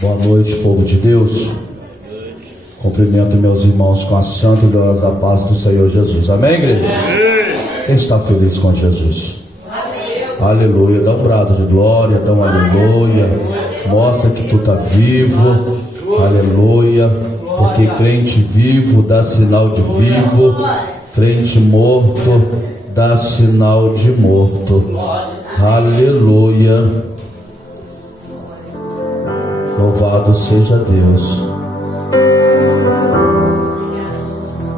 Boa noite, povo de Deus. Cumprimento meus irmãos com a santa e gloriosa paz do Senhor Jesus. Amém, igreja? Quem está feliz com Jesus? Aleluia. Dá um brado de glória, dá um aleluia. Mostra que tu está vivo. Aleluia. Porque crente vivo dá sinal de vivo. Crente morto dá sinal de morto. Aleluia. Louvado seja Deus.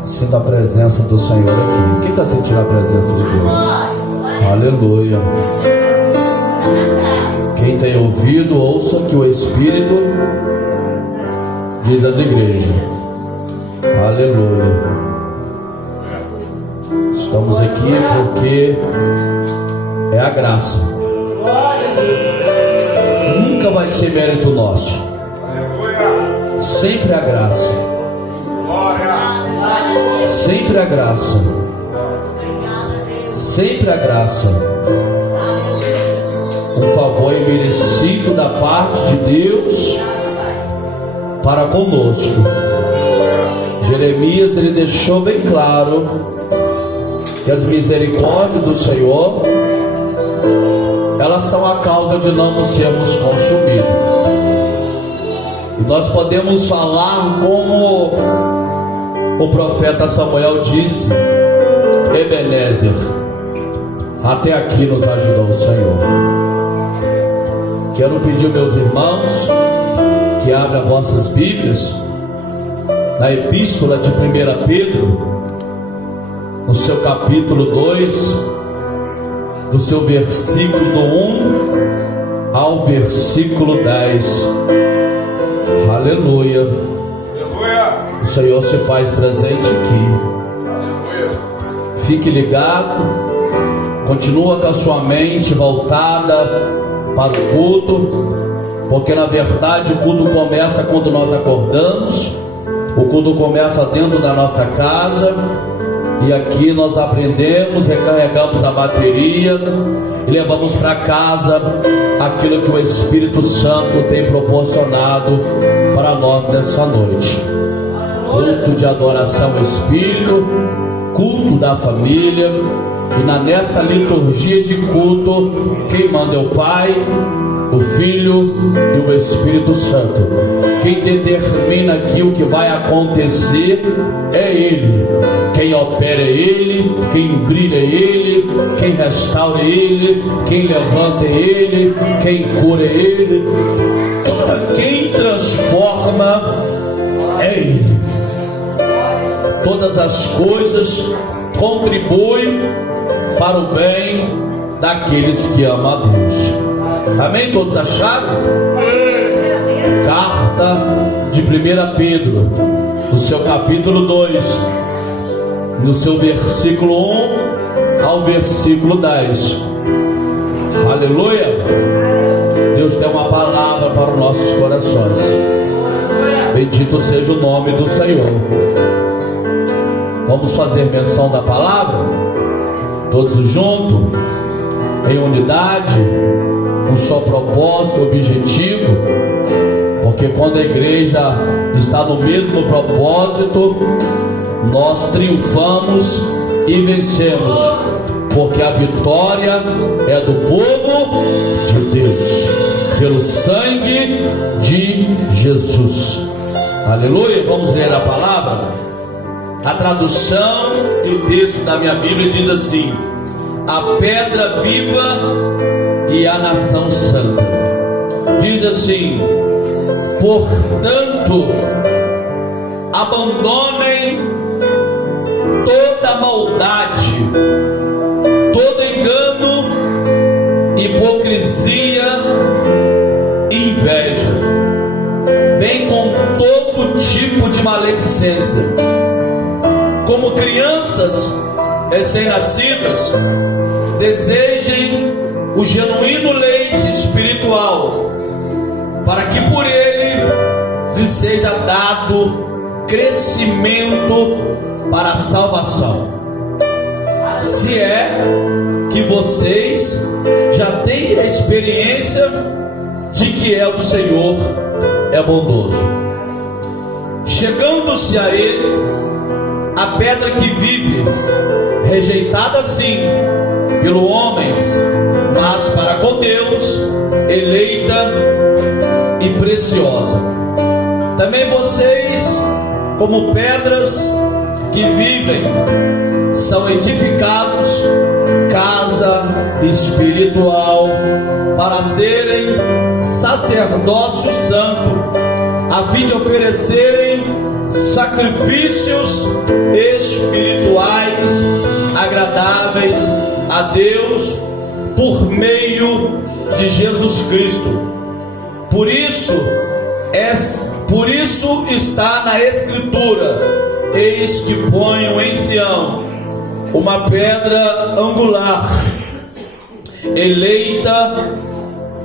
Sinta a presença do Senhor aqui. Quem está sentindo a presença de Deus? Aleluia. Quem tem ouvido, ouça que o Espírito diz às igrejas. Aleluia. Estamos aqui porque é a graça. Nunca vai ser mérito nosso. Sempre a graça. Sempre a graça. Sempre a graça. Um favor imerecido da parte de Deus para conosco. Jeremias ele deixou bem claro que as misericórdias do Senhor, elas são a causa de não sermos consumidos. E nós podemos falar como o profeta Samuel disse: Ebenezer, até aqui nos ajudou o Senhor. Quero pedir, meus irmãos, que abram vossas Bíblias na Epístola de 1 Pedro, no seu capítulo 2, do seu versículo do 1 ao versículo 10. Aleluia. O Senhor se faz presente aqui. Fique ligado. Continua com a sua mente voltada para o culto, porque na verdade o culto começa quando nós acordamos. O culto começa dentro da nossa casa. E aqui nós aprendemos, recarregamos a bateria e levamos para casa aquilo que o Espírito Santo tem proporcionado para nós nessa noite. Culto de adoração ao Espírito, culto da família. E nessa liturgia de culto, quem manda é o Pai, o Filho e o Espírito Santo. Quem determina aqui o que vai acontecer é Ele. Quem opera é Ele, quem brilha é Ele, quem restaura é Ele, quem levanta é Ele, quem cura é Ele, quem transforma é Ele. Todas as coisas contribuem para o bem daqueles que amam a Deus. Amém? Todos acharam? Carta de 1 Pedro, no seu capítulo 2, no seu versículo 1 ao versículo 10. Aleluia. Deus tem uma palavra para os nossos corações. Bendito seja o nome do Senhor. Vamos fazer menção da palavra todos juntos, em unidade, um só propósito, objetivo, porque quando a igreja está no mesmo propósito, nós triunfamos e vencemos, porque a vitória é do povo de Deus, pelo sangue de Jesus. Aleluia. Vamos ler a palavra. A tradução do texto da minha Bíblia diz assim: a pedra viva e a nação santa. Diz assim: portanto, abandonem toda maldade, todo engano, hipocrisia e inveja, bem com todo tipo de maledicência. Como crianças recém-nascidas, desejem o genuíno leite espiritual, para que por ele lhes seja dado crescimento para a salvação. Se é que vocês já têm a experiência de que o Senhor é bondoso. Chegando-se a ele, a pedra que vive, rejeitada sim pelo homens, mas para com Deus, eleita e preciosa. Também vocês, como pedras que vivem, são edificados casa espiritual para serem sacerdócio santo, a fim de oferecerem sacrifícios espirituais agradáveis a Deus por meio de Jesus Cristo. Por isso está na Escritura: eis que ponho em Sião uma pedra angular, eleita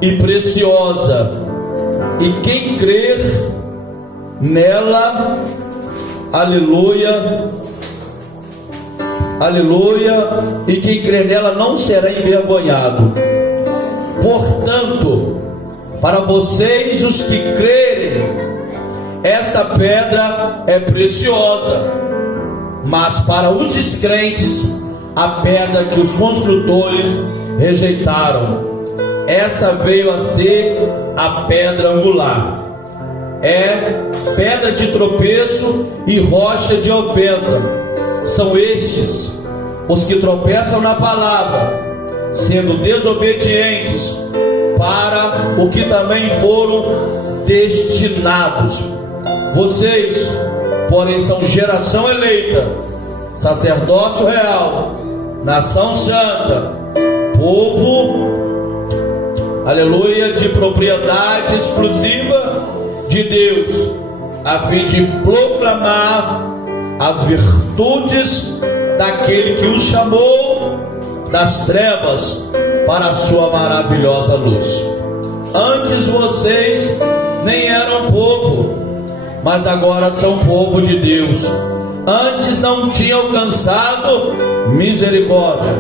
e preciosa, e quem crer nela, aleluia, aleluia, e quem crer nela não será envergonhado. Portanto, para vocês, os que crerem, esta pedra é preciosa. Mas para os descrentes, a pedra que os construtores rejeitaram, essa veio a ser a pedra angular. É pedra de tropeço e rocha de ofensa. São estes os que tropeçam na palavra, sendo desobedientes para o que também foram destinados. Vocês, porém, são geração eleita, sacerdócio real, nação santa, povo, aleluia, de propriedade exclusiva de Deus, a fim de proclamar as virtudes daquele que os chamou das trevas para a sua maravilhosa luz. Antes vocês nem eram povo, mas agora são povo de Deus. Antes não tinham alcançado misericórdia,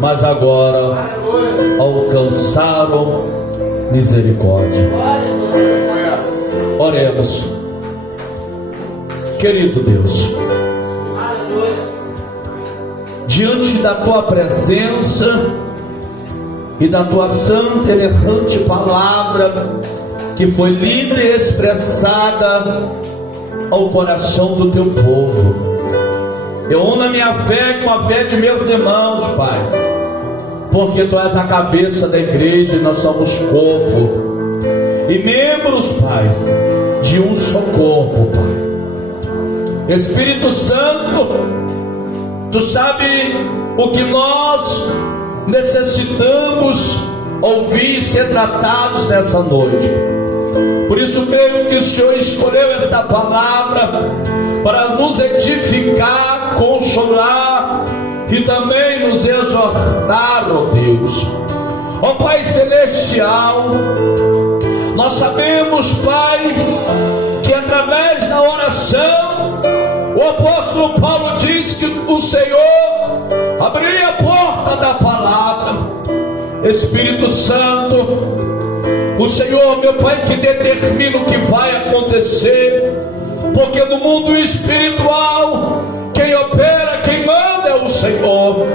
mas agora alcançaram misericórdia. Oremos. Querido Deus, diante da tua presença e da tua santa e errante palavra, que foi lida e expressada ao coração do teu povo, eu uno a minha fé com a fé de meus irmãos, Pai, porque tu és a cabeça da igreja e nós somos corpo e membros, Pai, de um só corpo, Pai. Espírito Santo, tu sabe o que nós necessitamos ouvir e ser tratados nessa noite. Por isso creio que o Senhor escolheu esta palavra para nos edificar, consolar e também nos exortar, ó Deus. Ó Pai Celestial, nós sabemos, Pai, que através da oração, o apóstolo Paulo diz que o Senhor abriu a porta da palavra. Espírito Santo, o Senhor, meu Pai, que determina o que vai acontecer, porque no mundo espiritual, quem opera, quem manda é o Senhor.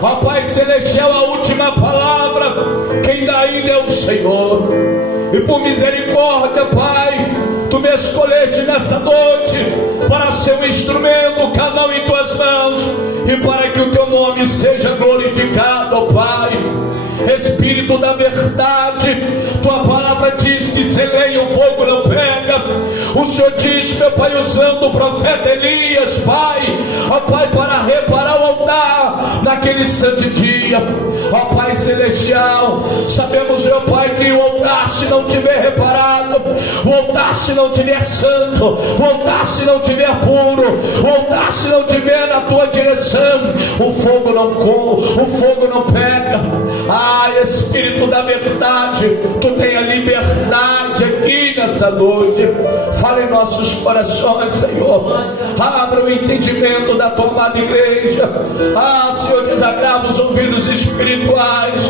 Ó Pai Celestial, a última palavra, quem dá ainda é o Senhor. E por misericórdia, Pai, tu me escolheste nessa noite para ser um instrumento, canal em tuas mãos, e para que o teu nome seja glorificado, ó Pai. Espírito da verdade, tua palavra diz que sem lenha o fogo não pega. O Senhor diz, meu Pai, usando o profeta Elias, Pai, ó Pai, para reparar o altar naquele santo dia. Ó Pai Celestial, sabemos, meu Pai, que o altar, se não tiver reparado, o altar, se não tiver santo, o altar, se não tiver puro, o altar, se não tiver na tua direção, o fogo não pega. Ah, Espírito da verdade, tu tem a liberdade aqui nessa noite. Fala em nossos corações, Senhor. Abra o entendimento da tua amada igreja. Ah, Senhor, desagrava os ouvidos espirituais.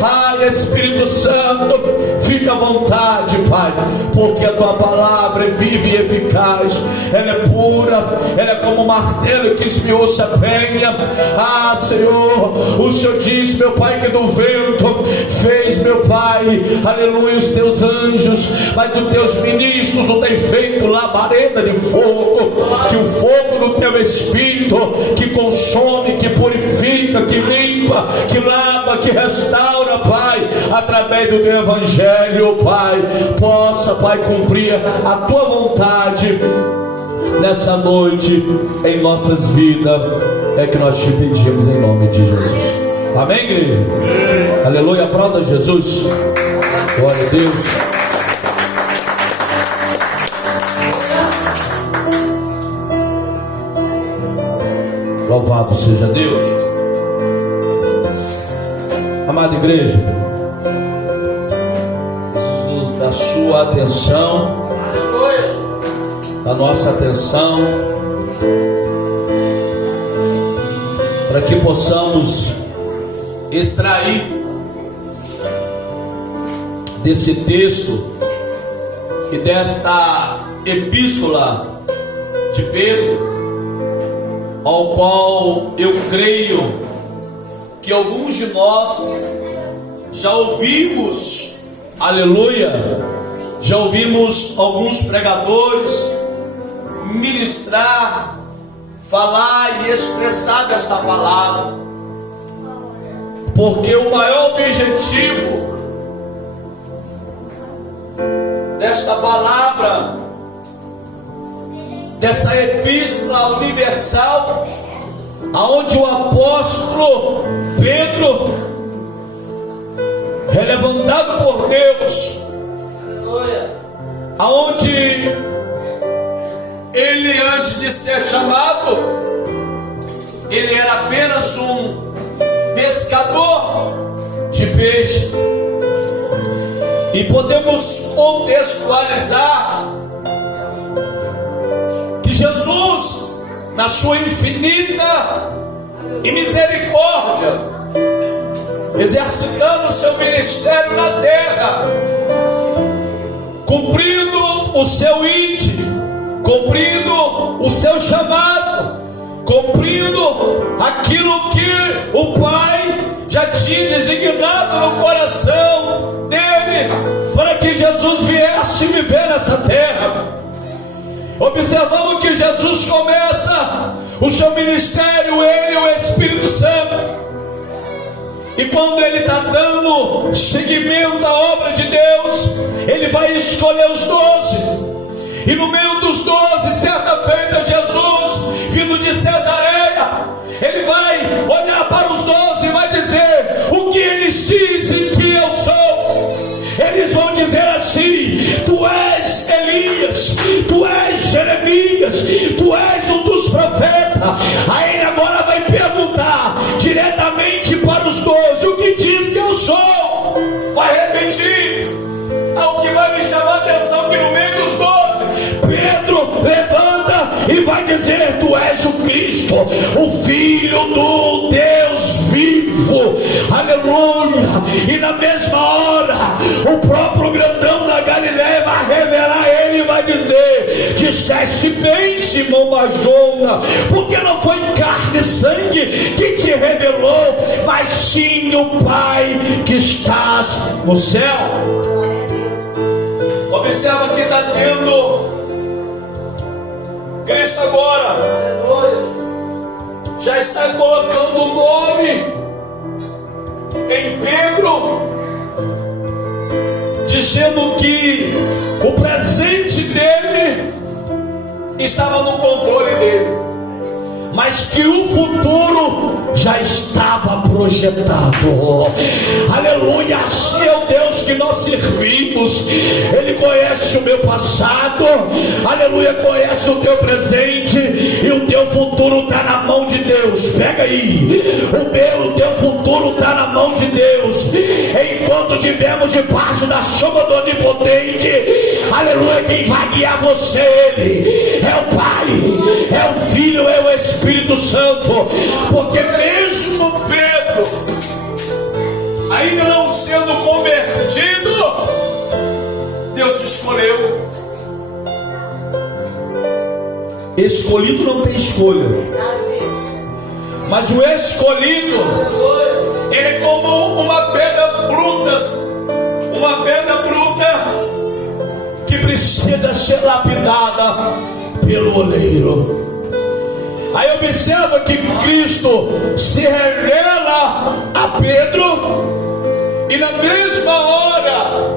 Ah, Pai, Espírito Santo, fica à vontade, Pai, porque a tua palavra é viva e eficaz, ela é pura, ela é como um martelo que esmiuça a penha. Ah, Senhor, o Senhor diz, meu Pai, que do vento fez, meu Pai, aleluia, os teus anjos, mas dos teus ministros tu tem feito labareda de fogo, que o fogo do teu Espírito, que consome, que purifica, que limpa, que lava, que restaura, Pai, através do teu Evangelho, Pai, possa, Pai, cumprir a tua vontade nessa noite em nossas vidas, é que nós te pedimos em nome de Jesus. Amém, igreja? Aleluia, aplauda Jesus. Glória a Deus. Louvado seja Deus. Amada igreja, preciso da sua atenção, da nossa atenção, para que possamos extrair desse texto e desta epístola de Pedro, ao qual eu creio que alguns de nós já ouvimos, aleluia, já ouvimos alguns pregadores ministrar, falar e expressar desta palavra, porque o maior objetivo desta palavra, dessa epístola universal, aonde o apóstolo Pedro é levantado por Deus, aonde ele, antes de ser chamado, ele era apenas um pescador de peixe. E podemos contextualizar que Jesus, na sua infinita e misericórdia, exercitando o seu ministério na terra, cumprindo o seu íntimo, cumprindo o seu chamado, cumprindo aquilo que o Pai já tinha designado no coração dele, para que Jesus viesse viver nessa terra. Observamos que Jesus começa o seu ministério, ele e o Espírito Santo, e quando ele está dando seguimento à obra de Deus, ele vai escolher os 12. E no meio dos 12, certa feita, Jesus, vindo de Cesareia, ele vai olhar para os 12 e vai dizer: o que eles dizem que eu sou? Eles vão dizer assim: tu és Elias, tu és Jeremias, tu és um dos profetas. Aí ele agora vai perguntar diretamente para os 12: o que diz que eu sou? Vai repetir. O que vai me chamar a atenção que no meio dos 12, Pedro levanta e vai dizer: tu és o Cristo, o Filho do Deus vivo. Aleluia. E na mesma hora, o próprio grandão da Galileia vai revelar ele e vai dizer: disseste bem, Simão Barjona, porque não foi carne e sangue que te revelou, mas sim o Pai que estás no céu. Observa que está tendo Cristo agora, já está colocando o nome em Pedro, dizendo que o presente dele estava no controle dele, mas que o futuro já estava projetado. Aleluia. Assim é o Deus que nós servimos. Ele conhece o meu passado, aleluia, conhece o teu presente, e o teu futuro está na mão de Deus. Pega aí, o teu futuro está na mão de Deus. Enquanto estivermos debaixo da sombra do Onipotente, aleluia, quem vai guiar você, ele é o Pai, é o Filho, é o Espírito Santo. Porque mesmo Pedro, ainda não sendo Deus escolheu. Escolhido não tem escolha, mas o escolhido, ele é como uma pedra bruta, que precisa ser lapidada pelo oleiro. Aí observa que Cristo se revela a Pedro, e na mesma hora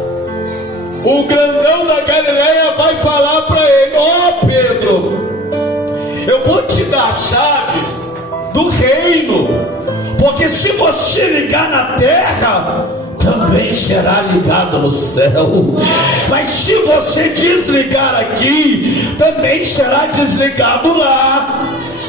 o grandão da Galileia vai falar para ele: ó Pedro, eu vou te dar a chave do reino, porque se você ligar na terra, também será ligado no céu. Mas se você desligar aqui, também será desligado lá.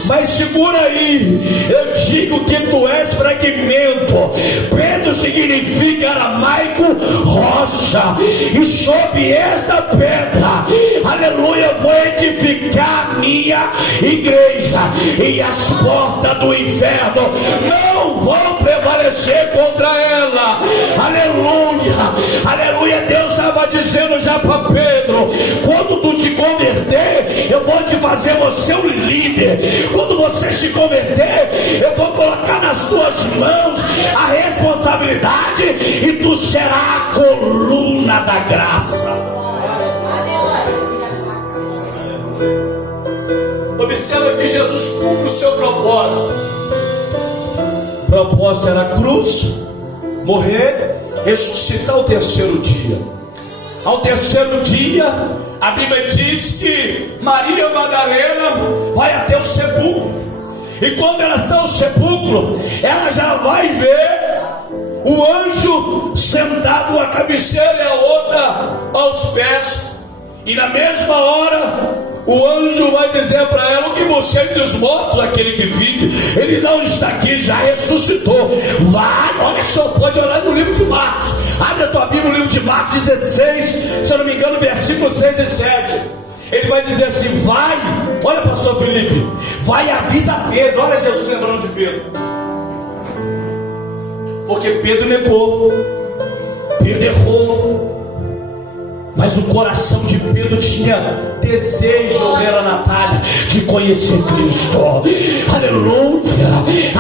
Mas segura aí, eu digo que tu és fragmento. Pedro significa aramaico rocha, e sob essa pedra, aleluia, vou edificar a minha igreja, e as portas do inferno não vão prevalecer contra ela. Aleluia, aleluia. Deus estava dizendo já para Pedro: quando tu te converter, eu vou te fazer você um líder. Quando você se converter, eu vou colocar nas tuas mãos a responsabilidade, e tu será a coluna da graça. Observa que Jesus cumpre o seu propósito. O propósito era a cruz, morrer, ressuscitar ao terceiro dia. Ao terceiro dia, a Bíblia diz que Maria Madalena vai até o sepulcro, e quando ela está no sepulcro, ela já vai ver o anjo sentado, a cabeceira e a outra aos pés. E na mesma hora, o anjo vai dizer para ela: o que você diz morto, aquele que vive, ele não está aqui, já ressuscitou. Vai, olha só, pode olhar no livro de Marcos. Abre a tua Bíblia no livro de Marcos 16, se eu não me engano, versículos 6 e 7. Ele vai dizer assim: vai, olha pastor Felipe, vai e avisa Pedro. Olha Jesus lembrando de Pedro, porque Pedro negou, Pedro errou, mas o coração de Pedro tinha desejo, era Natália, de conhecer Cristo. Aleluia.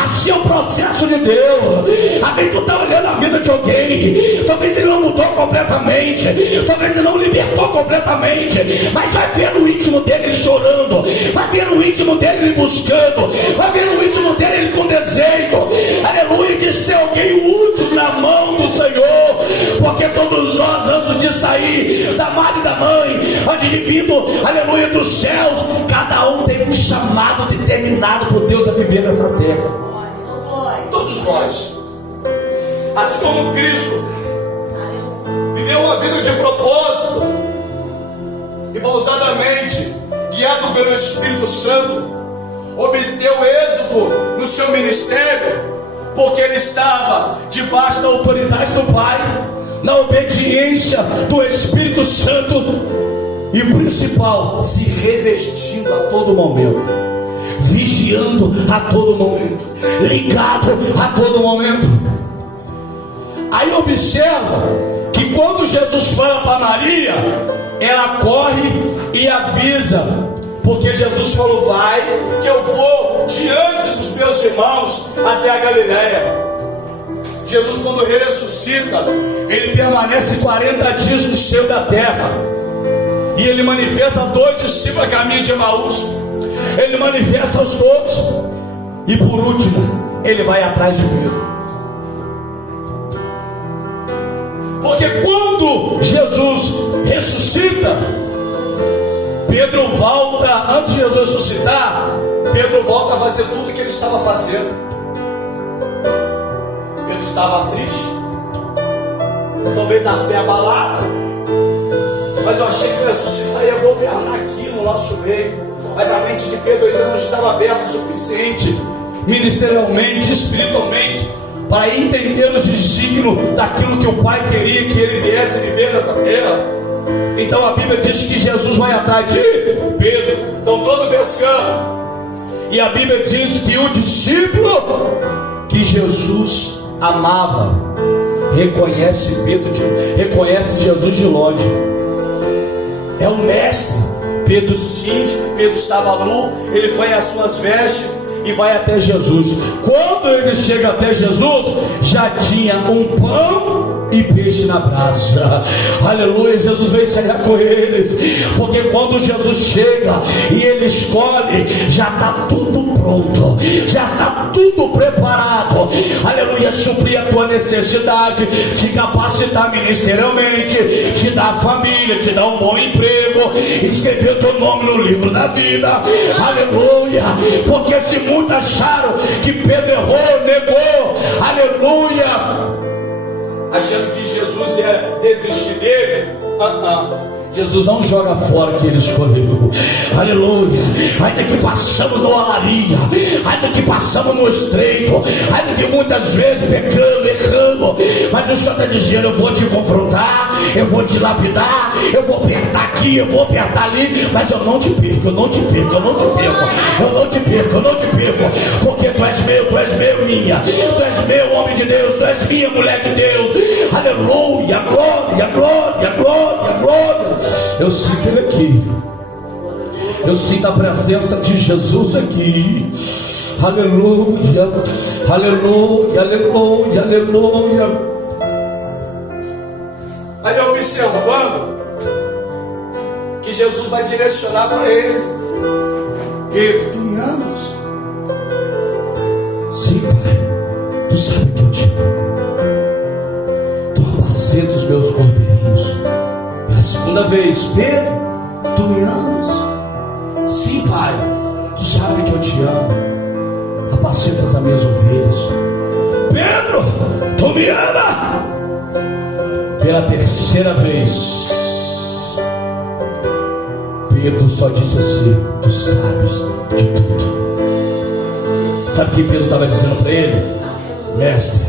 Assim é o processo de Deus. Amém. Tu está olhando a vida de alguém, talvez ele não mudou completamente, talvez ele não libertou completamente, mas vai ver no íntimo dele ele chorando, vai ver no íntimo dele ele buscando, vai ver no íntimo dele ele com desejo, aleluia, de ser alguém útil na mão do Senhor. Porque todos nós, antes de sair da mãe e da mãe, antes de vindo, aleluia, dos céus, cada um tem um chamado determinado por Deus a viver nessa terra. Todos nós, assim como Cristo viveu uma vida de propósito, e pausadamente, guiado pelo Espírito Santo, obteve êxito no seu ministério, porque ele estava debaixo da autoridade do Pai, na obediência do Espírito Santo, e o principal, se revestindo a todo momento, vigiando a todo momento, ligado a todo momento. Aí observa que quando Jesus fala para Maria, ela corre e avisa, porque Jesus falou: vai, que eu vou diante dos meus irmãos até a Galileia. Jesus, quando ressuscita, ele permanece 40 dias no seio da terra, e ele manifesta a 2 discípulos a caminho de Emaús. Ele manifesta aos todos, e por último, ele vai atrás de Pedro. Porque quando Jesus ressuscita, Pedro volta, antes de Jesus ressuscitar, Pedro volta a fazer tudo o que ele estava fazendo. Pedro estava triste, talvez a fé abalada, mas eu achei que ressuscitar ia governar aqui no nosso meio. Mas a mente de Pedro ainda não estava aberta o suficiente, ministerialmente, espiritualmente, para entender os desígnios daquilo que o Pai queria que ele viesse viver nessa terra. Então a Bíblia diz que Jesus vai atrás de Pedro, estão todos pescando, e a Bíblia diz que o discípulo que Jesus amava reconhece Jesus de longe. é o mestre. Pedro cinge, Pedro estava nu, ele põe as suas vestes e vai até Jesus. Quando ele chega até Jesus, já tinha um pão e peixe na brasa. Aleluia, Jesus veio cear com eles, porque quando Jesus chega e ele escolhe, já está tudo pronto, já está tudo preparado. Aleluia, suprir a tua necessidade, te capacitar ministerialmente, te dar família, te dar um bom emprego, escrever o teu nome no livro da vida. Aleluia, porque se muitos acharam que Pedro errou, negou, aleluia, achando que Jesus ia desistir dele. Jesus não joga fora o que ele escolheu. Aleluia. Ainda que passamos no alaria, ainda que passamos no estreito, ainda que muitas vezes pecando, errando, mas o Senhor está dizendo: eu vou te confrontar, eu vou te lapidar, eu vou apertar aqui, eu vou apertar ali, mas eu não te perco, eu não te perco, eu não te perco, eu não te perco, eu não te perco, porque tu és meu, minha, tu és meu, homem de Deus, tu és minha, mulher de Deus. Aleluia, glória, glória, glória, glória. Eu sinto ele aqui, eu sinto a presença de Jesus aqui. Aleluia, aleluia, aleluia, aleluia. Aí eu observo quando que Jesus vai direcionar para ele: Pedro, tu me amas? Sim, Pai, tu sabe que eu te amo. Tu apacenta os meus cordeirinhos. Pela segunda vez: Pedro, tu me amas? Sim, Pai, tu sabe que eu te amo. Apacentas as minhas ovelhas. Pedro, tu me ama? Pela terceira vez, Pedro só disse assim: tu sabes de tudo. Sabe o que Pedro estava dizendo para ele? Mestre,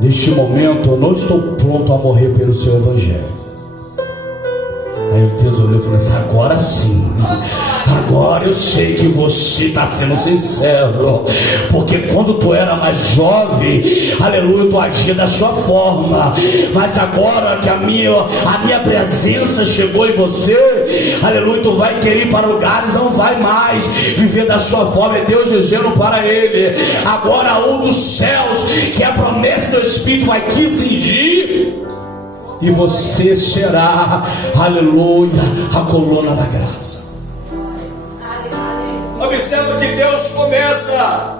neste momento eu não estou pronto a morrer pelo seu evangelho. Aí o Deus olhou e falou assim: agora sim, agora eu sei que você está sendo sincero, porque quando tu era mais jovem, aleluia, tu agia da sua forma, mas agora que a minha presença chegou em você, aleluia, tu vai querer ir para lugares, não vai mais viver da sua forma. É Deus dizendo para ele: agora um dos céus, que é a promessa do Espírito, vai te cingir, e você será, aleluia, a coluna da graça. Observa que Deus começa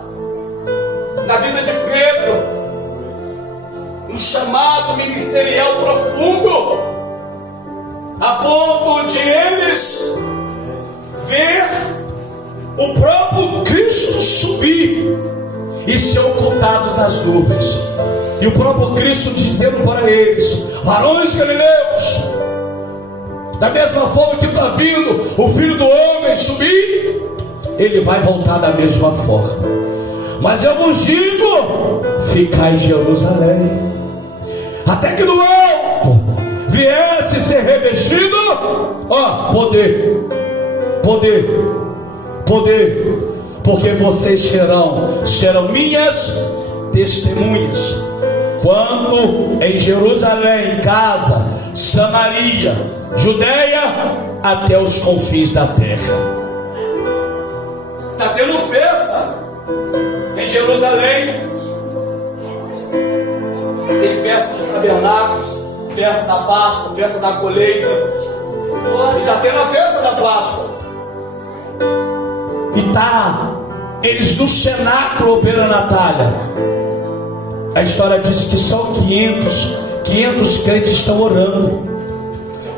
na vida de Pedro um chamado ministerial profundo, a ponto de eles ver o próprio Cristo subir e ser ocultados nas nuvens, e o próprio Cristo dizendo para eles: varões galileus, da mesma forma que está vindo o Filho do Homem subir, ele vai voltar da mesma forma. Mas eu vos digo: ficai em Jerusalém, até que no alto viesse ser revestido, poder, porque vocês serão minhas testemunhas, quando em Jerusalém, casa, Samaria, Judeia, até os confins da terra. Está tendo festa em Jerusalém, tem festa dos tabernáculos, festa da Páscoa, festa da colheita, e está tendo a festa da Páscoa, e está eles no cenáculo operando a Natália. A história diz que só 500 crentes estão orando,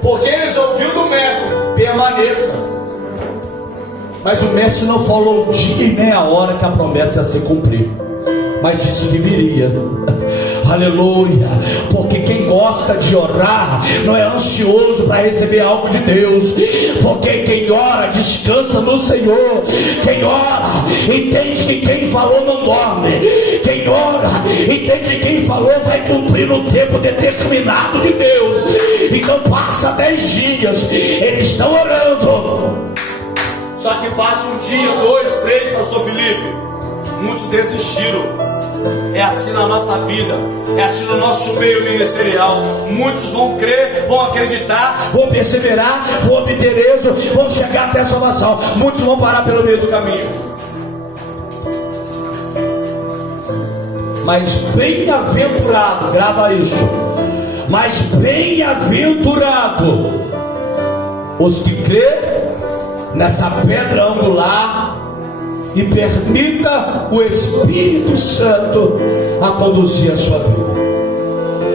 porque eles ouviram do mestre: permaneça. Mas o mestre não falou o dia e nem a hora que a promessa ia ser cumprida, mas disse que viria. Aleluia, porque quem gosta de orar não é ansioso para receber algo de Deus, porque quem ora descansa no Senhor. Quem ora entende que quem falou não dorme. Quem ora entende que quem falou vai cumprir no tempo determinado de Deus. Então passa 10 dias, eles estão orando, só que passa um dia, 2, 3, pastor Felipe, muitos desistiram. É assim na nossa vida, é assim no nosso meio ministerial. Muitos vão crer, vão acreditar, vão perseverar, vão obter êxito, vão chegar até a salvação. Muitos vão parar pelo meio do caminho. Mas bem-aventurado, grava isso. Mas bem-aventurado os que crê nessa pedra angular e permita o Espírito Santo a conduzir a sua vida.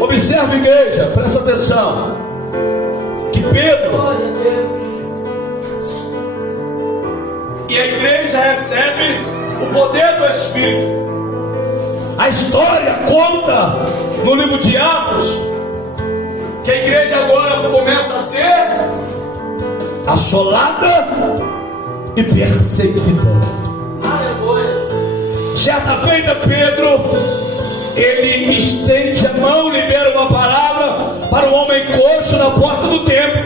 Observe, igreja, presta atenção, que Pedro e a igreja recebe o poder do Espírito. A história conta no livro de Atos que a igreja agora começa a ser assolada e perseguida. Certa feita, Pedro, ele estende a mão, libera uma palavra para um homem coxo na porta do templo.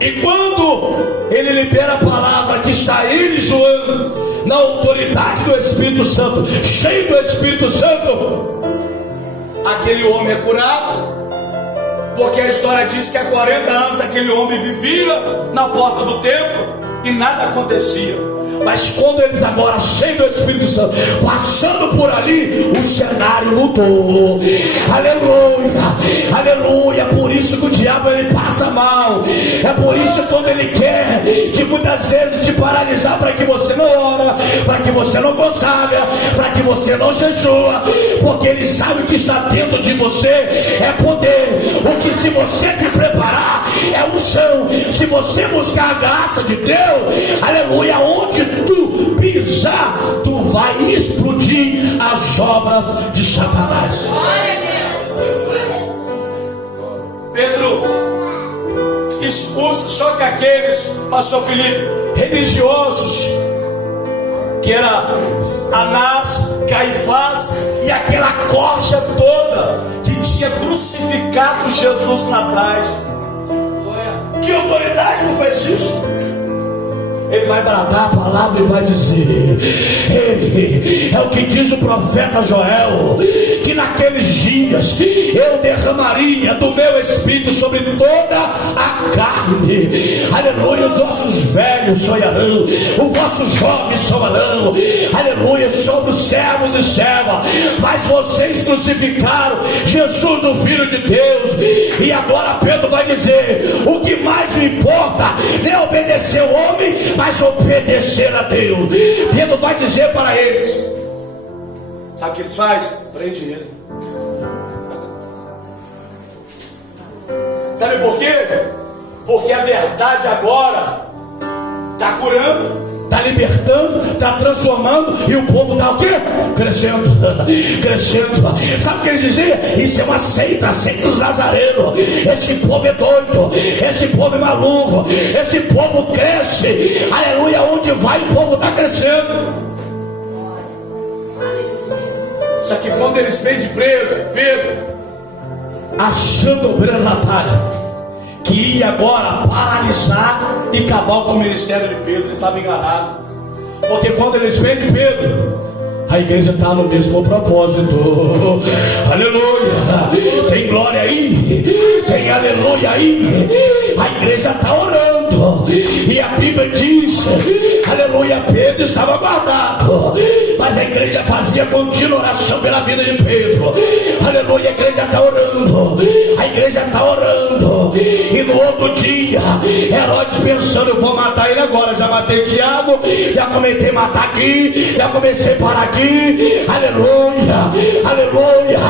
E quando ele libera a palavra, que está ele, João, na autoridade do Espírito Santo, cheio do Espírito Santo, aquele homem é curado, porque a história diz que há 40 anos aquele homem vivia na porta do templo e nada acontecia. Mas quando eles agora, cheios do Espírito Santo, passando por ali, o cenário mudou. Aleluia, aleluia. Por isso que o diabo ele passa mal. É por isso quando ele quer que muitas vezes te paralisar, para que você não ora, para que você não consagra, para que você não jejua, porque ele sabe que está dentro de você é poder. O que se você se preparar é unção. Se você buscar a graça de Deus, aleluia, onde tu pisar, tu vai explodir as obras de Satanás. Pedro expulsa, só que aqueles, pastor Felipe, religiosos, que era Anás, Caifás e aquela corja toda que tinha crucificado Jesus lá atrás. Que autoridade não fez isso? Ele vai bradar a palavra e vai dizer: é o que diz o profeta Joel, que naqueles dias eu derramaria do meu Espírito sobre toda a carne. Aleluia. Os vossos velhos sonharão, os vossos jovens sonharão, aleluia, sobre os servos e servas. Mas vocês crucificaram Jesus, o Filho de Deus. E agora Pedro vai dizer: o que mais me importa não é obedecer o homem, mas obedecer a Deus. Pedro vai dizer para eles: sabe o que eles fazem? Prende ele. Sabe por quê? Porque a verdade agora está curando, está libertando, está transformando, e o povo está o quê? Crescendo, crescendo. Sabe o que eles diziam? Isso é uma seita, a seita dos nazarenos. Esse povo é doido, esse povo é maluco, esse povo cresce, aleluia. Onde vai o povo está crescendo. Só que quando eles vêm de Pedro, achando o grande Natália, que ia agora paralisar e acabar com o ministério de Pedro, eles estavam enganados. Porque quando eles vêm de Pedro, a igreja está no mesmo propósito. Aleluia. Tem glória aí, tem aleluia aí. A igreja está orando, e a Bíblia diz, aleluia, Pedro estava guardado, mas a igreja fazia contínua oração pela vida de Pedro. Aleluia. A igreja está orando, a igreja está orando. E no outro dia, Herodes pensando: eu vou matar ele agora. Já matei Tiago, já comecei a matar aqui, já comecei a parar aqui. Aleluia, aleluia.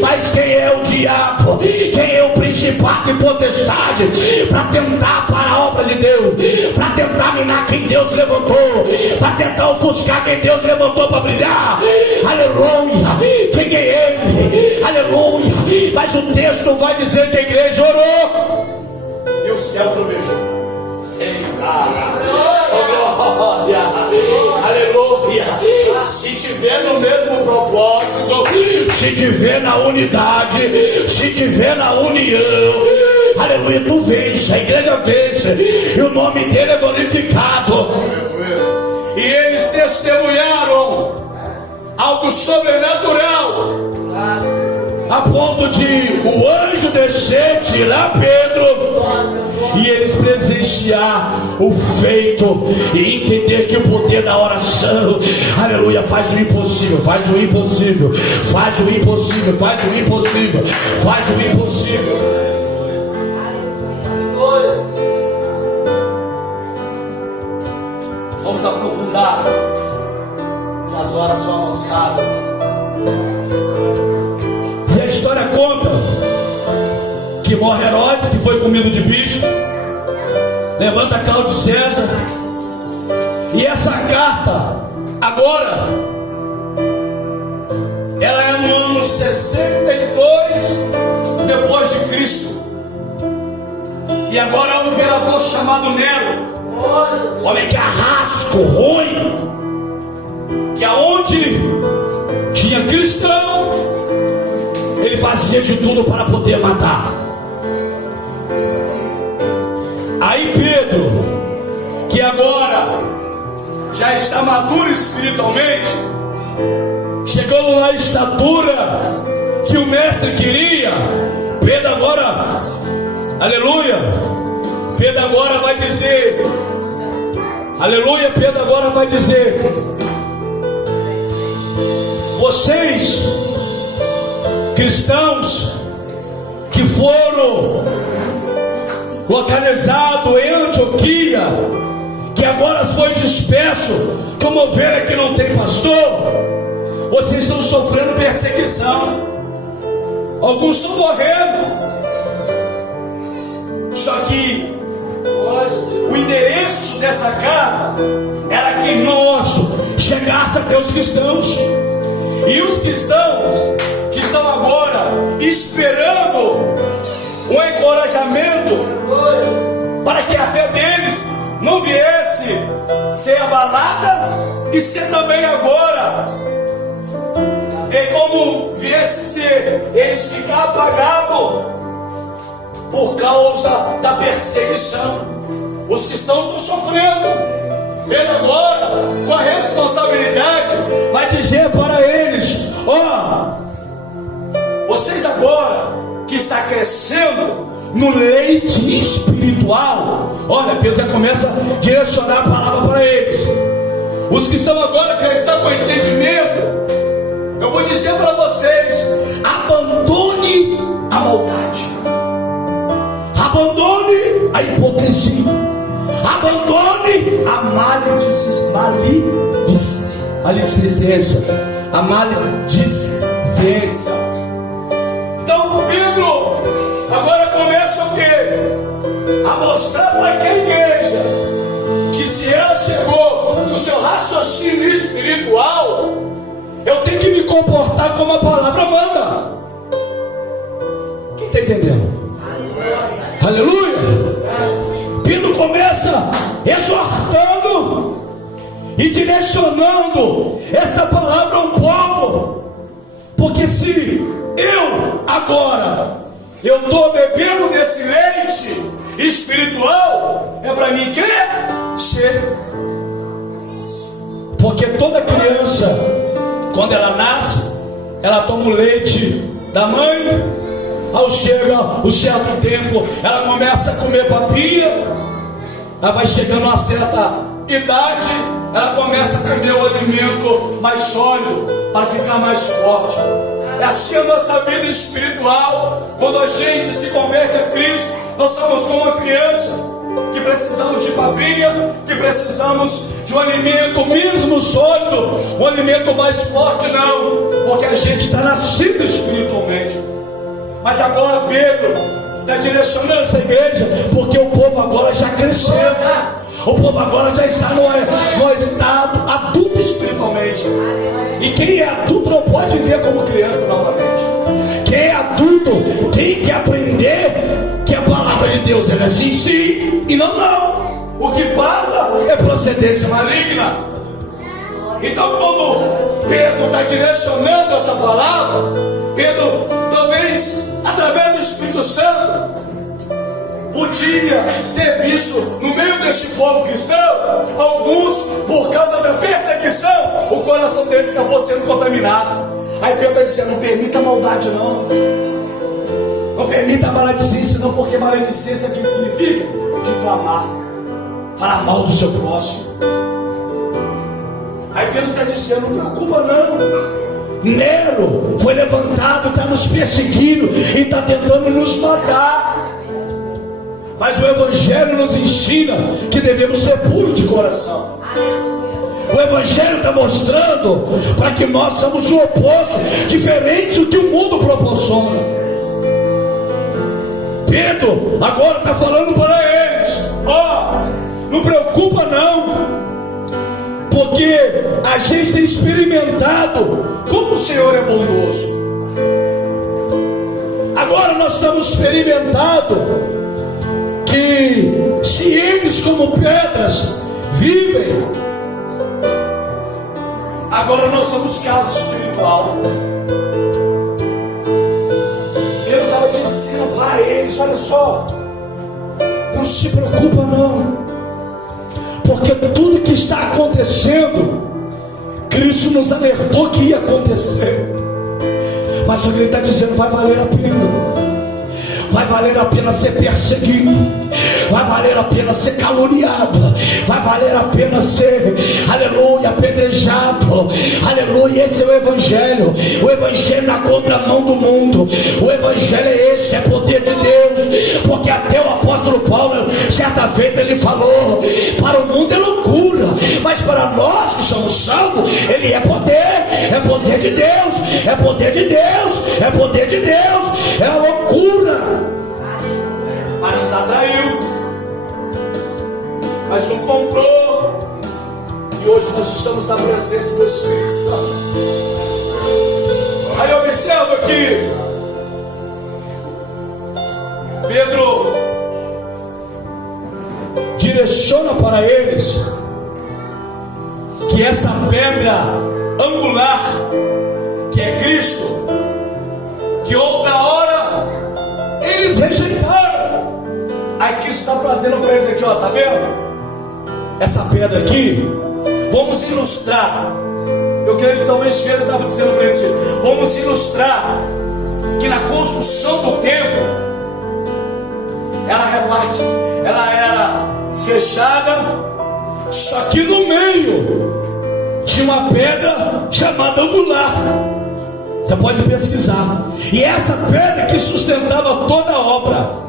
Mas quem é o diabo? Quem é o principado e potestade para tentar parar a obra de Deus, para tentar minar quem Deus levantou, para tentar ofuscar quem Deus levantou para brilhar? Aleluia. Quem é ele? Aleluia. Mas o texto vai dizer que a igreja orou e o céu trovejou. Eita, glória, aleluia. Se tiver no mesmo propósito, se tiver na unidade, se tiver na união, aleluia, tu vence, a igreja vence, e o nome dele é glorificado. E eles testemunharam algo sobrenatural, a ponto de o anjo descer, tirar Pedro e eles presenciar o feito e entender que o poder da oração, aleluia, faz o impossível, faz o impossível, faz o impossível, faz o impossível, faz o impossível. Vamos aprofundar, que as horas são avançadas. E a história conta que morre Herodes, que foi comido de bicho, levanta Cláudio César, e essa carta agora ela é no ano 62 depois de Cristo, e agora é um imperador chamado Nero, homem carrasco, ruim, que aonde tinha cristão ele fazia de tudo para poder matar. Aí Pedro, que agora já está maduro espiritualmente, chegando na estatura que o mestre queria, Pedro agora, aleluia, Pedro agora vai dizer, aleluia, Pedro agora vai dizer: vocês cristãos que foram localizados em Antioquia, que agora foi disperso como ovelha que não tem pastor, vocês estão sofrendo perseguição, alguns estão morrendo. Só que o endereço dessa carta era que irmão chegasse até os cristãos, e os cristãos que estão agora esperando um encorajamento para que a fé deles não viesse ser abalada e ser também agora, é como viesse ser eles ficar apagados por causa da perseguição. Os cristãos estão sofrendo. Pedro agora, com a responsabilidade, vai dizer para eles: vocês agora que está crescendo no leite espiritual, olha, Pedro já começa a direcionar a palavra para eles. Os que estão agora, que já estão com entendimento, eu vou dizer para vocês: abandone a maldade, abandone a hipocrisia, abandone a maledicência, a maledicência. Então Pedro agora começa o quê? A mostrar para que a igreja, que se ela chegou no seu raciocínio espiritual, eu tenho que me comportar como a palavra manda. Quem está entendendo? Aleluia! Pedro começa exortando e direcionando essa palavra ao povo, porque se eu agora eu estou bebendo desse leite espiritual, é para mim crescer, porque toda criança, quando ela nasce, ela toma o leite da mãe. Ao chega o certo tempo, ela começa a comer papinha, ela vai chegando a uma certa idade, ela começa a comer o alimento mais sólido, para ficar mais forte. É assim a nossa vida espiritual. Quando a gente se converte a Cristo, nós somos como uma criança, que precisamos de papinha, que precisamos de um alimento mesmo sólido, um alimento mais forte, não, porque a gente está nascido espiritualmente. Mas agora Pedro está direcionando essa igreja, porque o povo agora já cresceu, o povo agora já está no estado adulto espiritualmente. E quem é adulto não pode viver como criança novamente. Quem é adulto tem que aprender que a palavra de Deus é sim, sim e não, não. O que passa é procedência maligna. Então, quando Pedro está direcionando essa palavra, Pedro, talvez através do Espírito Santo, podia ter visto no meio deste povo cristão, alguns, por causa da perseguição, o coração deles acabou sendo contaminado. Aí Pedro dizia: não permita maldade não, não permita maledicência não, porque maledicência aqui significa difamar, falar mal do seu próximo. Aí Pedro está dizendo: não preocupa não, Nero foi levantado, está nos perseguindo e está tentando nos matar. Mas o Evangelho nos ensina que devemos ser puros de coração. O Evangelho está mostrando para que nós somos o oposto, diferente do que o mundo proporciona. Pedro agora está falando para eles: ó, não preocupa não, porque a gente tem experimentado como o Senhor é bondoso. Agora nós estamos experimentando que se eles como pedras vivem, agora nós somos casa espiritual. Eu estava dizendo para eles: olha só, não se preocupa não, porque tudo que está acontecendo, Cristo nos alertou que ia acontecer. Mas o que ele está dizendo vai valer a pena. Vai valer a pena ser perseguido, vai valer a pena ser caluniado, vai valer a pena ser, aleluia, apedrejado, aleluia. Esse é o Evangelho. O Evangelho na contramão do mundo. O Evangelho é esse, é poder de Deus. Porque até o apóstolo Paulo, certa vez ele falou: para o mundo é loucura, mas para nós que somos salvos, ele é poder de Deus, é poder de Deus, é poder de Deus, é a loucura. Mas nos atraiu, mas não comprou, e hoje nós estamos na presença do Espírito Santo. Aí observa aqui, Pedro direciona para eles que essa pedra angular, que é Cristo, que outra hora eles rejeitaram. Aí Cristo está trazendo para eles aqui, ó, tá vendo? Essa pedra aqui, vamos ilustrar. Eu creio que talvez Pedro estava dizendo para eles: vamos ilustrar que na construção do templo, ela era fechada, só que no meio tinha uma pedra chamada angular. Você pode pesquisar. E essa pedra que sustentava toda a obra.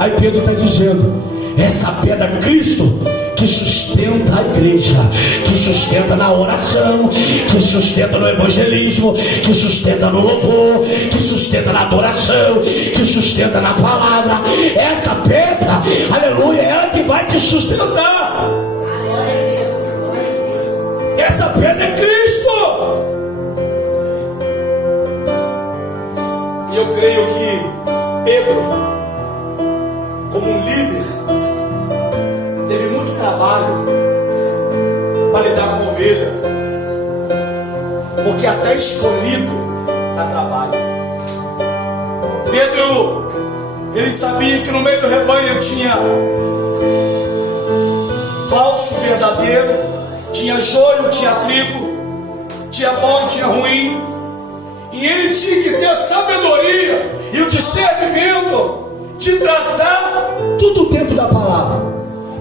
Aí Pedro está dizendo: essa pedra Cristo, que sustenta a igreja, que sustenta na oração, que sustenta no evangelismo, que sustenta no louvor, que sustenta na adoração, que sustenta na palavra. Essa pedra, aleluia, é ela que vai te sustentar. Essa pedra é Cristo. E eu creio que Pedro, como um líder, teve muito trabalho para lidar com ovelha, porque até escolhido dá trabalho. Pedro, ele sabia que no meio do rebanho tinha falso, verdadeiro, tinha joio, tinha trigo, tinha bom, tinha ruim, e ele tinha que ter a sabedoria e o discernimento de tratar tudo dentro da palavra.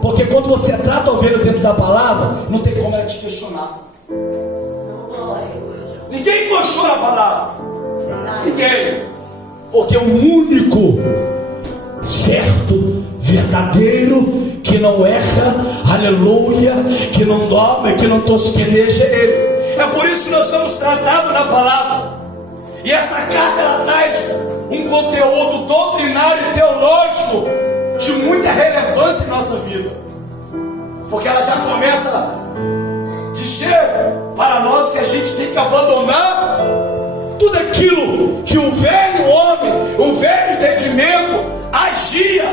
Porque quando você trata a ovelha dentro da palavra, não tem como ela te questionar. Ninguém questiona a palavra. Ninguém. Porque é o único certo, verdadeiro, que não erra, aleluia, que não dorme, que não tosqueneja, é Ele. É por isso que nós somos tratados na palavra. E essa carta, ela traz um conteúdo doutrinário e teológico de muita relevância em nossa vida, porque ela já começa a dizer para nós que a gente tem que abandonar tudo aquilo que o velho homem, o velho entendimento agia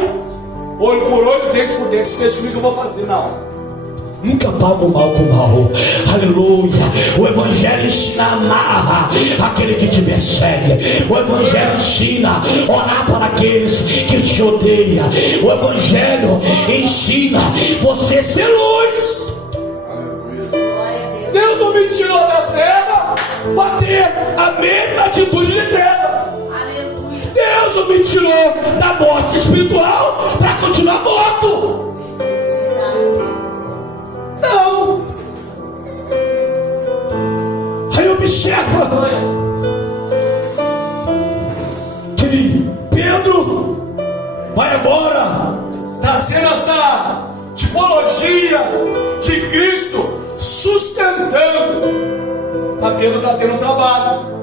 olho por olho, dente por dente. Deixa comigo que eu vou fazer. Não nunca paga o mal com o mal. Aleluia. O Evangelho ensina a amar aquele que te persegue. O Evangelho ensina a orar para aqueles que te odeiam. O Evangelho ensina você ser luz. Deus não me tirou das trevas para ter a mesma atitude de treva. Deus não me tirou da morte espiritual para continuar morto. Não. Aí observa que Pedro vai agora trazendo essa tipologia de Cristo, sustentando. Mas Pedro está tendo trabalho.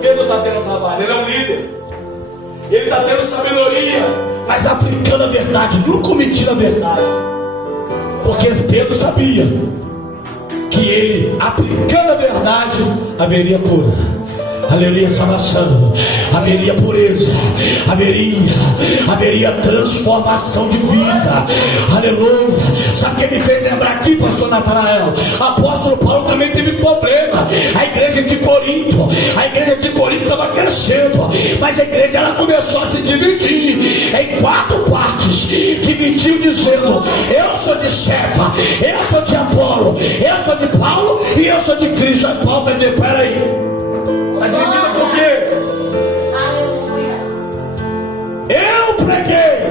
Pedro está tendo trabalho, ele é um líder. Ele está tendo sabedoria, mas aplicando a verdade, nunca omitindo a verdade. Porque Pedro sabia que ele, aplicando a verdade, haveria cura, haveria salvação, haveria pureza, haveria transformação de vida. Aleluia. Sabe o que me fez lembrar aqui, pastor Natanael? Apóstolo Paulo também teve problema. A igreja de Corinto estava crescendo, mas a igreja ela começou a se dividir em 4 partes. Dividiu dizendo: eu sou de Cefa, eu sou de Apolo, eu sou de Paulo e eu sou de Cristo. Aí Paulo vai dizer: peraí, está dividida por quê? Eu preguei,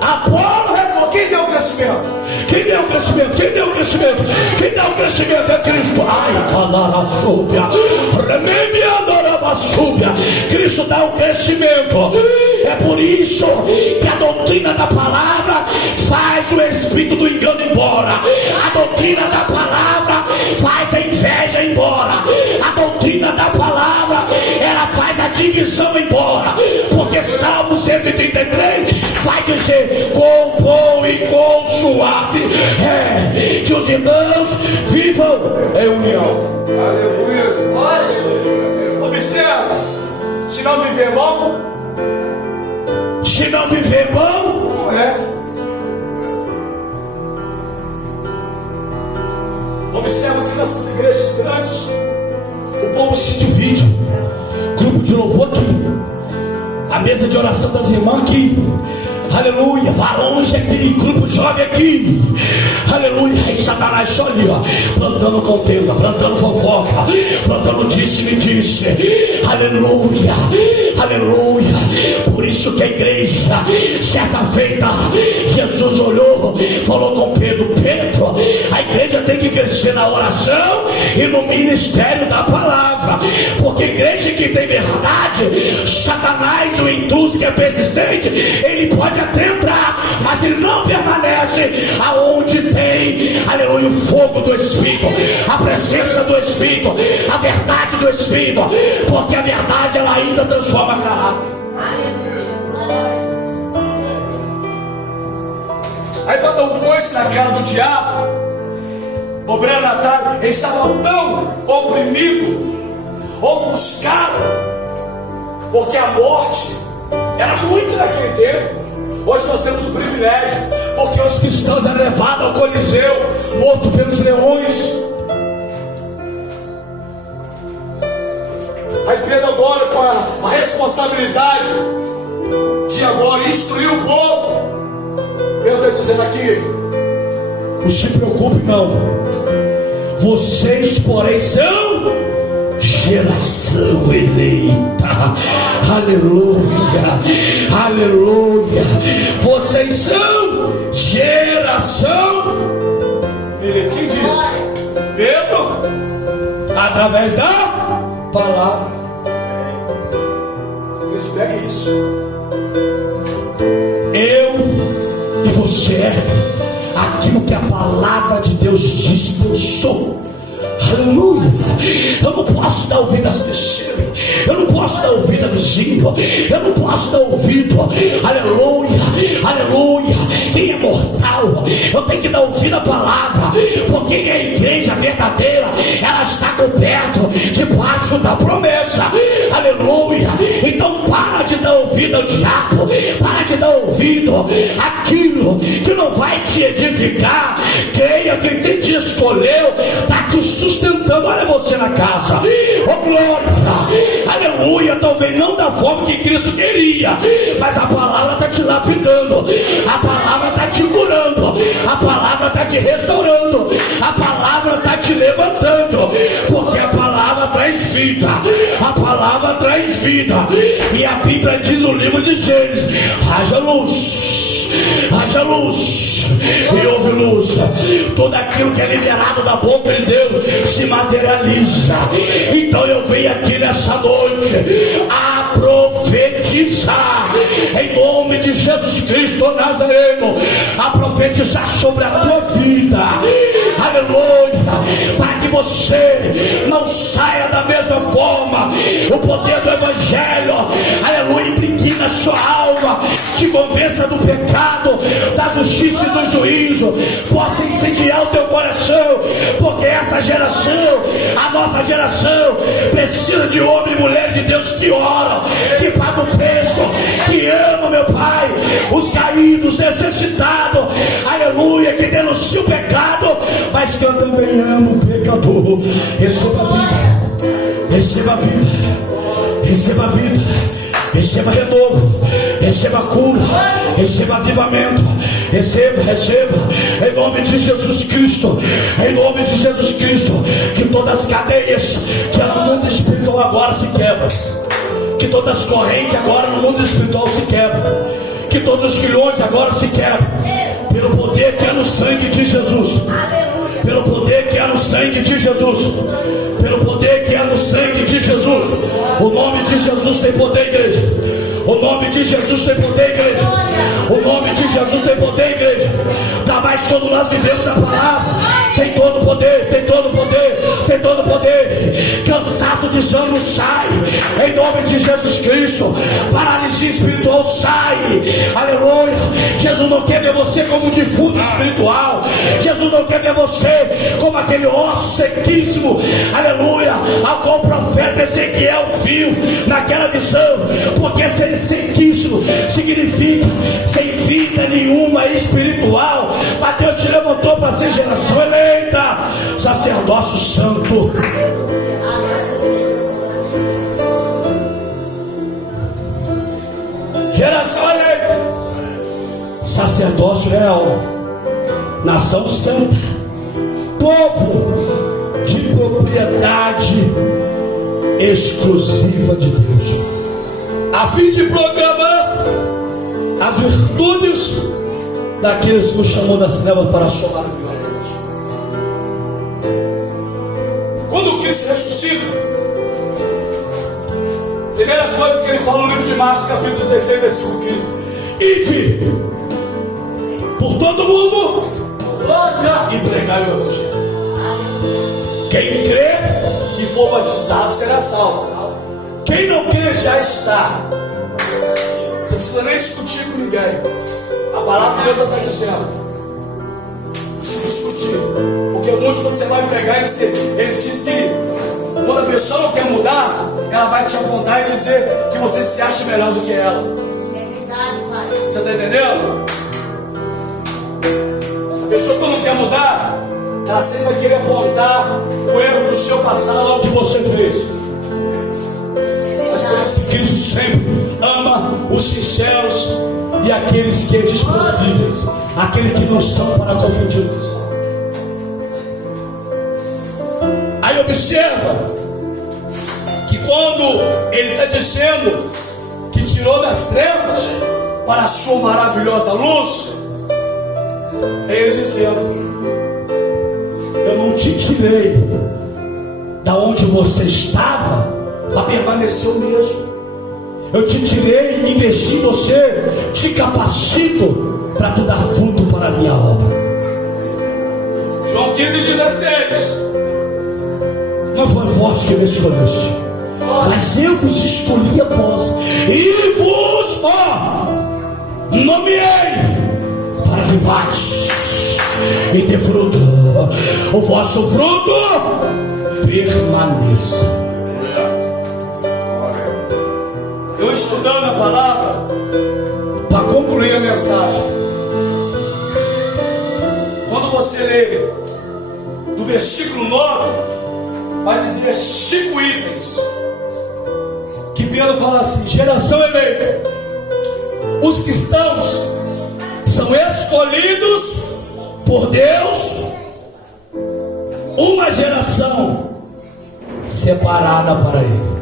Apolo regou. Quem deu o crescimento? Quem deu o crescimento? Quem deu o crescimento? Quem deu o crescimento é Cristo. Ai, canaraçúbia, rememiandorabasúbia. Cristo dá o crescimento. É por isso que a doutrina da palavra faz o espírito do engano embora. A doutrina da palavra faz a inveja embora. A doutrina da palavra, ela faz a divisão embora. Porque Salmo 133 vai dizer: com bom e com suave é que os irmãos vivam em união. Aleluia. Observa, se não viver bom, não é. Observa que nessas igrejas grandes o povo se divide. Grupo de louvor aqui, a mesa de oração das irmãs aqui, aleluia, varões aqui, grupo jovem aqui, aleluia. Aí Satanás só ali, ó, plantando contenda, plantando fofoca, plantando disse-me-disse, aleluia, aleluia. Por isso que a igreja, certa feita, Jesus olhou, falou com Pedro: Pedro, a igreja tem que crescer na oração e no ministério da palavra. Porque igreja que tem verdade, Satanás, o intruso que é persistente, ele pode até entrar, mas ele não permanece aonde tem, aleluia, o fogo do Espírito, a presença do Espírito, a verdade do Espírito. Porque a verdade ela ainda transforma caráter. Aí quando um pôs na cara do diabo, o Breno Natal, ele estava tão oprimido, ofuscado, porque a morte era muito naquele tempo. Hoje nós temos o privilégio, porque os cristãos eram levados ao Coliseu, mortos pelos leões. Aí Pedro agora, com a responsabilidade de agora instruir o povo, Pedro está dizendo aqui: não se preocupe não, vocês porém são geração eleita. Aleluia, aleluia. Vocês são geração eleita. Quem disse? Pedro, através da palavra. Pega isso. Eu e você é aquilo que a palavra de Deus diz que eu sou. Aleluia. Eu não posso dar ouvido às pessoas, eu não posso dar ouvido a vizinho, eu não posso dar ouvido, aleluia, aleluia, quem é mortal. Eu tenho que dar ouvido à palavra, porque a igreja verdadeira, ela está coberta debaixo da promessa, aleluia. Então Então para de dar ouvido ao diabo, para de dar ouvido àquilo que não vai te edificar. Creia que quem te escolheu está te sustentando. Olha você na casa, oh glória, aleluia. Talvez não da forma que Cristo queria, mas a palavra está te lapidando, a palavra está te curando, a palavra está te restaurando, a palavra está te levantando, porque a palavra traz vida, a palavra traz vida. E a Bíblia diz no livro de Gênesis: haja luz, haja luz, e houve luz. Tudo aquilo que é liberado da boca de Deus se materializa. Então eu venho aqui nessa noite a profetizar em nome de Jesus Cristo Nazareno, a profetizar sobre a tua vida, aleluia, para que você não saia da mesma forma. O poder do Evangelho, aleluia, implique na sua alma, te convença do pecado, da justiça e do juízo, possa incendiar o teu coração, porque essa geração, a nossa geração, precisa de homem e mulher de Deus que oram, que pagam o preço, que amam, meu Pai, os caídos, necessitados, aleluia, que denunciam o pecado, mas que eu também amo o pecador. Receba a vida, receba a vida, receba a vida, receba renovo, receba cura, receba avivamento, receba, em nome de Jesus Cristo, em nome de Jesus Cristo, que todas as cadeias que no mundo espiritual agora se quebram, que todas as correntes agora no mundo espiritual se quebram, que todos os grilhões agora se quebram, pelo poder que é no sangue de Jesus, pelo poder que é no sangue de Jesus, pelo poder que é no sangue de Jesus. O nome de Jesus tem poder, igreja. O nome de Jesus tem poder, igreja. O nome de Jesus tem poder, igreja. Ainda mais quando nós vivemos a palavra, tem todo o poder, tem todo o poder, tem todo o poder. Cansado de desânimo sai, em nome de Jesus Cristo. Paralisia espiritual sai, aleluia. Jesus não quer ver você como um defunto espiritual. Jesus não quer ver você como aquele osso sequíssimo, aleluia, ao qual o profeta Ezequiel viu naquela visão, porque ser sequíssimo significa sem vida nenhuma espiritual. Mas Deus te levantou para ser geração eleita, sacerdócio santo. Geração eleita, sacerdócio real, nação santa, povo de propriedade exclusiva de Deus, a fim de proclamar as virtudes daqueles que o chamou das trevas para a sua maravilhosa luz. Quando Cristo ressuscita, primeira coisa que ele fala no livro de Marcos, capítulo 16, versículo 15: ide por todo mundo e pregai o Evangelho. Quem crê e for batizado será salvo. Quem não crê já está. Você não precisa nem discutir com ninguém. A palavra de Deus já está dizendo. Não precisa discutir. Porque muitos, quando você vai pregar, eles dizem que quando a pessoa não quer mudar, ela vai te apontar e dizer que você se acha melhor do que ela. É verdade, pai. Você está entendendo? A pessoa que não quer mudar, ela sempre vai querer apontar o erro do seu passado ao que você fez. Mas por isso que Cristo sempre ama os sinceros e aqueles que são desprezíveis, aqueles que não são para confundir o que são. Aí observa que quando ele está dizendo que tirou das trevas para a sua maravilhosa luz, é ele dizendo: eu não te tirei da onde você estava para permanecer o mesmo. Eu te tirei, investi em você, te capacito para tu dar fruto para a minha obra. João 15:16. Não foi vós que me escolheste, mas eu vos escolhi a vós e vos nomeei para que vades e dê fruto, o vosso fruto permaneça. Eu estudando a palavra, para concluir a mensagem, quando você lê do versículo 9, vai dizer 5 itens, que Pedro fala assim: geração eleita, os cristãos são escolhidos por Deus, uma geração separada para Ele.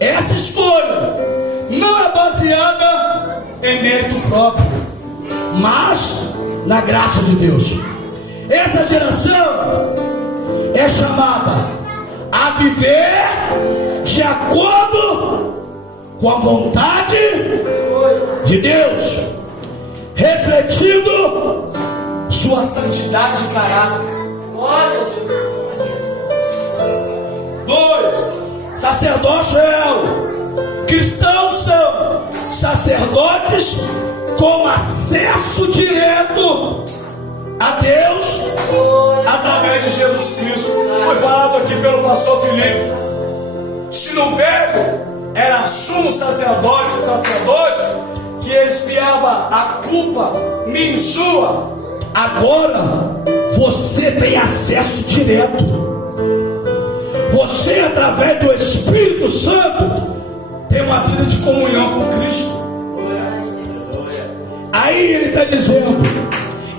Essa escolha não é baseada em mérito próprio, mas na graça de Deus. Essa geração é chamada a viver de acordo com a vontade de Deus, refletindo sua santidade e caráter. 2. Sacerdócio real. Cristãos são sacerdotes com acesso direto a Deus através de Jesus Cristo. Foi falado aqui pelo pastor Felipe. Se no velho era sumo sacerdote que expiava a culpa minha e sua, agora você tem acesso direto. Você, através do Espírito Santo, tem uma vida de comunhão com Cristo. Aí ele está dizendo: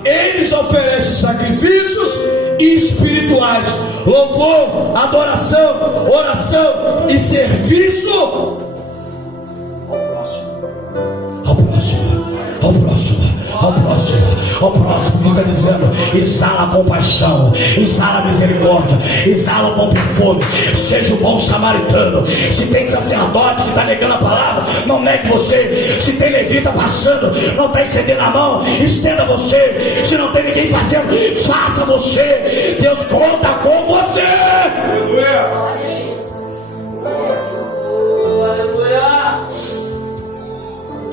eles oferecem sacrifícios espirituais, louvor, adoração, oração e serviço ao próximo. Está dizendo: exala a compaixão, exala a misericórdia, exala o bom perfume, seja o bom samaritano. Se tem sacerdote que está negando a palavra, não negue você. Se tem levita passando, não está estendendo a mão, estenda você. Se não tem ninguém fazendo, faça você. Deus conta com você. Aleluia.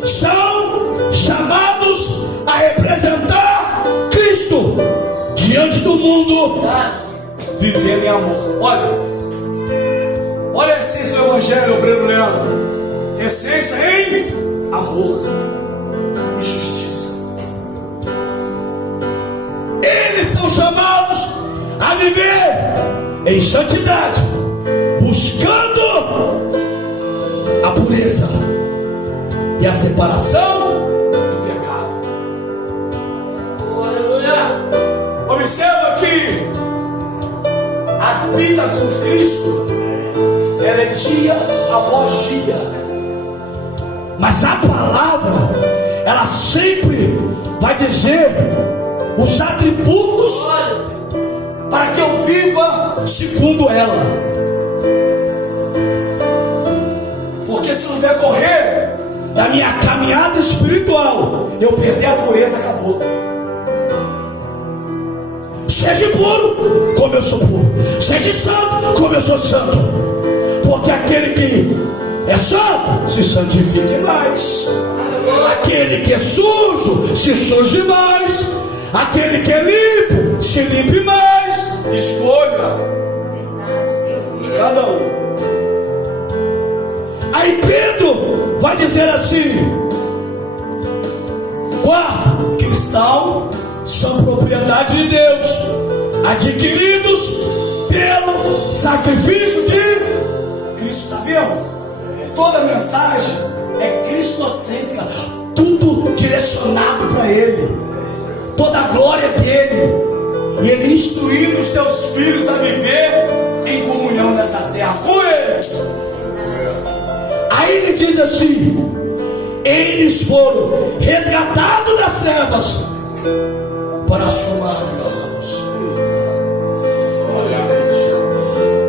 São chamados a representar Cristo diante do mundo, viver em amor. Olha a essência do Evangelho, obreiro Leandro. Essência em amor e justiça. Eles são chamados a viver em santidade, buscando a pureza e a separação do pecado. Aleluia. Observa que a vida com Cristo, ela é dia após dia, mas a palavra, ela sempre vai dizer os atributos para que eu viva segundo ela. Porque se no decorrer da minha caminhada espiritual eu perder a pureza, acabou. Seja puro como eu sou puro, seja santo como eu sou santo, porque aquele que é santo se santifique mais, aquele que é sujo se suje mais, aquele que é limpo se limpe mais. Escolha de cada um. Aí Pedro vai dizer assim: quarto, cristãos são propriedade de Deus, adquiridos pelo sacrifício de Cristo. Está vendo? Toda a mensagem é cristocêntrica, tudo direcionado para Ele, toda a glória dele, e Ele instruindo os seus filhos a viver em comunhão nessa terra com Ele. Aí ele diz assim: eles foram resgatados das trevas para a sua maravilhosa luz.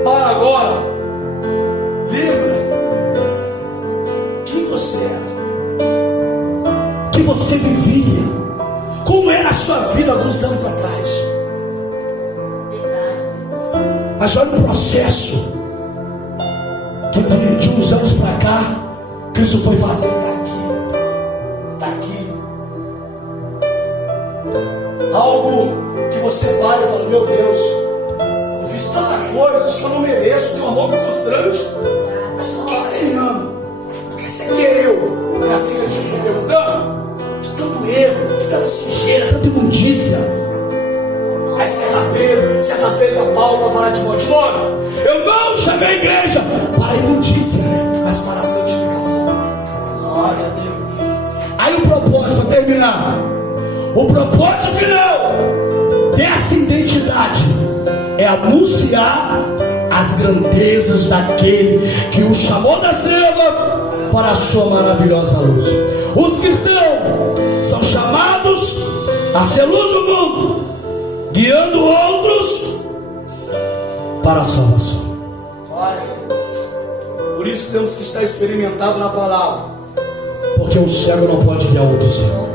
Para agora, lembra quem você era, que você vivia, como era a sua vida alguns anos atrás. Mas olha o processo que de uns anos para cá Cristo foi fazendo daqui. Algo que você para e fala: meu Deus, eu fiz tanta coisa que eu não mereço, teu amor me constrange. Mas por que você me ama? Porque de morte. Eu não chamei a igreja para imundícia, mas para a santificação. Glória a Deus. Aí o propósito, para terminar, o propósito final dessa identidade é anunciar as grandezas daquele que o chamou das trevas para a sua maravilhosa luz. Os cristãos são chamados a ser luz do mundo, guiando outros para a salvação. Por isso temos que estar experimentado na palavra, porque um cego não pode guiar outro cego.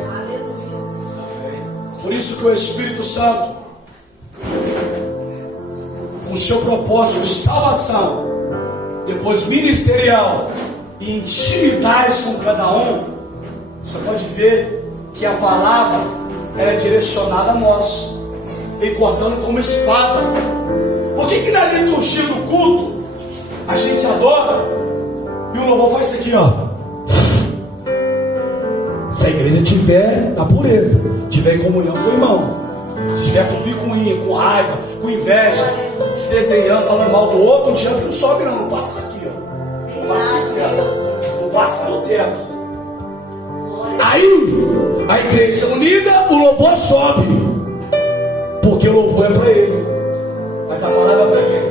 Por isso que o Espírito Santo, com o seu propósito de salvação, depois ministerial e intimidade com cada um, você pode ver que a palavra era direcionada a nós, vem cortando como espada. Por que na liturgia do culto a gente adora e o louvor faz isso aqui, ó? Se a igreja tiver na pureza, tiver em comunhão com o irmão, se tiver com picuinha, com raiva, com inveja, se desenhando, falando mal do outro, não adianta, não sobe não passa aqui, ó. Não passa no teto. Não passa no teto. Aí, a igreja unida, o louvor sobe, porque o louvor é para ele, mas a palavra é para quem?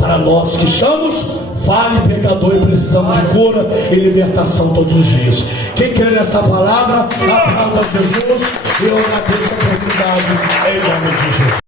Para nós que somos falho, pecador, e precisamos de cura e libertação todos os dias. Quem crê nessa palavra, aplauda Jesus e eu agradeço a oportunidade em nome de Jesus.